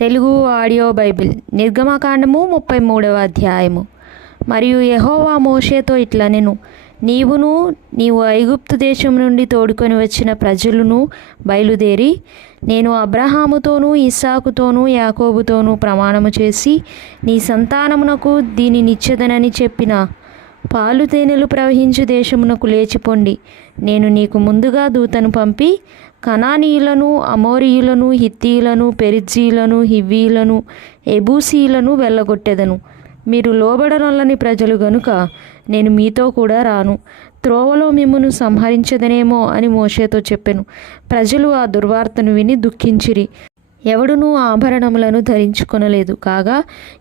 Telugu audio Bible నిర్గమకాండము 33వ అధ్యాయము. మరియు యెహోవా మోషేతో ఇట్లనెను, నీవు ఐగుప్తు దేశం నుండి తోడుకొని వచ్చిన ప్రజలను బయలుదేరి నేను అబ్రహాముతోనూ ఇస్సాకుతోనూ యాకోబుతోనూ ప్రమాణము చేసి నీ సంతానమునకు దీనినిచ్చెదనని చెప్పిన పాలు తేనెలు ప్రవహించు దేశమునకు లేచిపోండి. నేను నీకు ముందుగా దూతను పంపి కనానీయులను, అమోరీయులను, హిత్తీయులను, పెరిజ్జీయులను, హివ్వీయులను, ఎబూసీయులను వెళ్ళగొట్టెదను. మీరు లోబడనొల్లని ప్రజలు గనుక నేను మీతో కూడా రాను. త్రోవలో మిమ్మును సంహరించదనేమో అని మోషేతో చెప్పెను. ప్రజలు ఆ దుర్వార్తను విని దుఃఖించిరి. ఎవడునూ ఆభరణములను ధరించుకొనలేదు. కాగా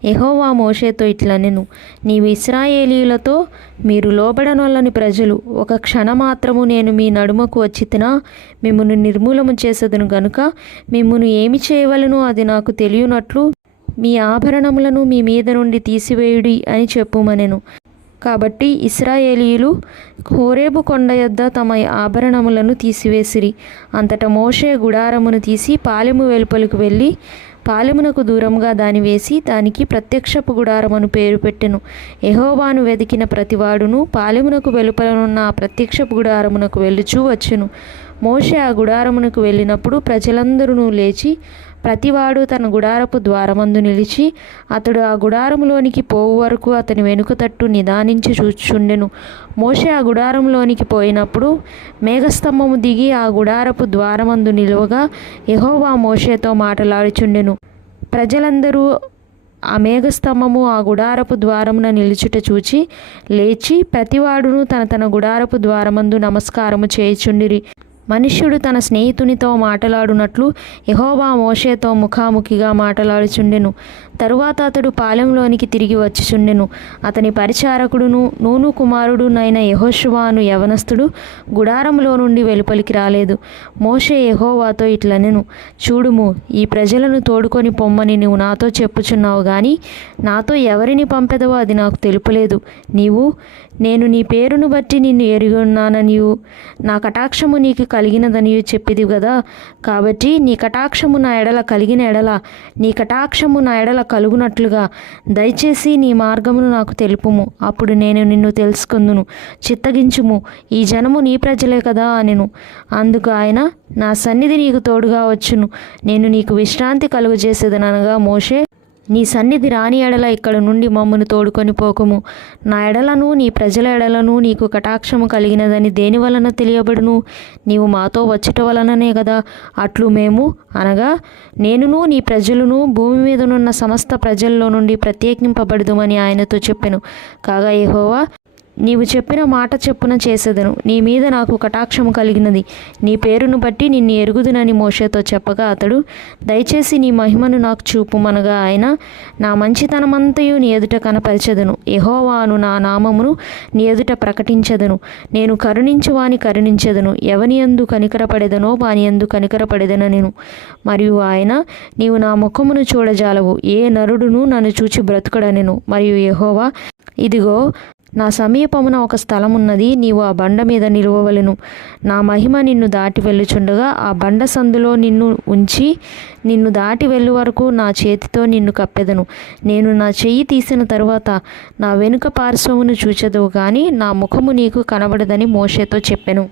యెహోవా మోషేతో ఇట్లనెను, నీవు ఇశ్రాయేలీయులతో, మీరు లోబడనొల్లని ప్రజలు, ఒక క్షణమాత్రము నేను మీ నడుమకు వచ్చితినా మిమ్మును నిర్మూలము చేసేదను గనుక మిమ్మును ఏమి చేయవలెనో అది నాకు తెలియనట్లు మీ ఆభరణములను మీ మీద నుండి తీసివేయుడి అని చెప్పుమనెను. కాబట్టి ఇశ్రాయేలీయులు హోరేబు కొండ యొద్ద తమ ఆభరణములను తీసివేసిరి. అంతటా మోషే గుడారమును తీసి పాలెము వెలుపలకు వెళ్ళి పాలెమునకు దూరంగా దాని వేసి దానికి ప్రత్యక్షపు గుడారమను పేరు పెట్టెను. యెహోవాను వెదికిన ప్రతివాడును పాలెమునకు వెలుపలనున్న ఆ ప్రత్యక్షపు గుడారమునకు వెళ్ళుచూ వచ్చెను. మోషే ఆ గుడారమునకు వెళ్ళినప్పుడు ప్రజలందరూ లేచి ప్రతివాడు తన గుడారపు ద్వారమందు నిలిచి అతడు ఆ గుడారములోనికి పోవు వరకు అతని వెనుక తట్టు నిదానించి చూచుచుండెను. మోషే ఆ గుడారంలోనికి పోయినప్పుడు మేఘస్తంభము దిగి ఆ గుడారపు ద్వారమందు నిలువగా యెహోవా మోషేతో మాటలాడుచుండెను. ప్రజలందరూ ఆ మేఘస్తంభము ఆ గుడారపు ద్వారమున నిలుచుట చూచి లేచి ప్రతివాడును తన గుడారపు ద్వారమందు నమస్కారము చేయుచుండిరి. మనుష్యుడు తన స్నేహితునితో మాటలాడునట్లు యెహోవా మోషేతో ముఖాముఖిగా మాటలాడుచుండెను. తరువాత అతడు పాలెంలోనికి తిరిగి వచ్చుచుండెను. అతని పరిచారకుడును నూను కుమారుడునైన యెహోషువ అను యవనస్తుడు గుడారంలో నుండి వెలుపలికి రాలేదు. మోషే యెహోవాతో ఇట్లనెను, చూడుము, ఈ ప్రజలను తోడుకొని పొమ్మని నీవు నాతో చెప్పుచున్నావు గాని నాతో ఎవరిని పంపెదవో అది నాకు తెలుపలేదు. నేను నీ పేరును బట్టి నిన్ను ఎరిగి ఉన్నాననియు నా కటాక్షము నీకు కలిగినదనియు చెప్పిది కదా. కాబట్టి నీ కటాక్షము నా ఎడల కలిగిన ఎడల నీ కటాక్షము నా ఎడల కలుగునట్లుగా దయచేసి నీ మార్గమును నాకు తెలుపుము. అప్పుడు నేను నిన్ను తెలుసుకుందును. చిత్తగించుము, ఈ జనము నీ ప్రజలే కదా అనెను. అందుకు ఆయన, నా సన్నిధి నీకు తోడుగా వచ్చును, నేను నీకు విశ్రాంతి కలుగజేసేదనగా మోషే, నీ సన్నిధి రాని ఎడల ఇక్కడ నుండి మమ్మను తోడుకొని పోకము. నా ఎడలను నీ ప్రజల ఎడలను నీకు కటాక్షము కలిగినదని దేని వలన తెలియబడును? నీవు మాతో వచ్చుట వలననే కదా. అట్లు మేము అనగా నేనును నీ ప్రజలను భూమి మీదనున్న సమస్త ప్రజల్లో నుండి ప్రత్యేకింపబడదుమని ఆయనతో చెప్పెను. కాగా యెహోవా, నీవు చెప్పిన మాట చెప్పున చేసేదను. నీ మీద నాకు కటాక్షము కలిగినది. నీ పేరును బట్టి నిన్ను ఎరుగుదునని మోషేతో చెప్పగా అతడు, దయచేసి నీ మహిమను నాకు చూపుమనగా ఆయన, నా మంచితనమంతయు నీ ఎదుట కనపరచెదను. యెహోవాను నా నామమును నీ ఎదుట ప్రకటించెదను. నేను కరుణించువాని కరుణించెదను, ఎవని యందు కనికరపడెదనో వాని యందు కనికరపడెదనెను. మరియు ఆయన, నీవు నా ముఖమును చూడజాలవు, ఏ నరుడును నన్ను చూచి బ్రతుకడనెను. మరియు యెహోవా, ఇదిగో నా సమీపమున ఒక స్థలమున్నది, నీవు ఆ బండ మీద నిలువవలెను. నా మహిమ నిన్ను దాటి వెళ్ళుచుండగా ఆ బండ సందులో నిన్ను ఉంచి నిన్ను దాటి వెళ్ళు వరకు నా చేతితో నిన్ను కప్పెదను. నేను నా చెయ్యి తీసిన తరువాత నా వెనుక పార్శ్వమును చూచెదవు గాని నా ముఖము నీకు కనబడదని మోషేతో చెప్పెను.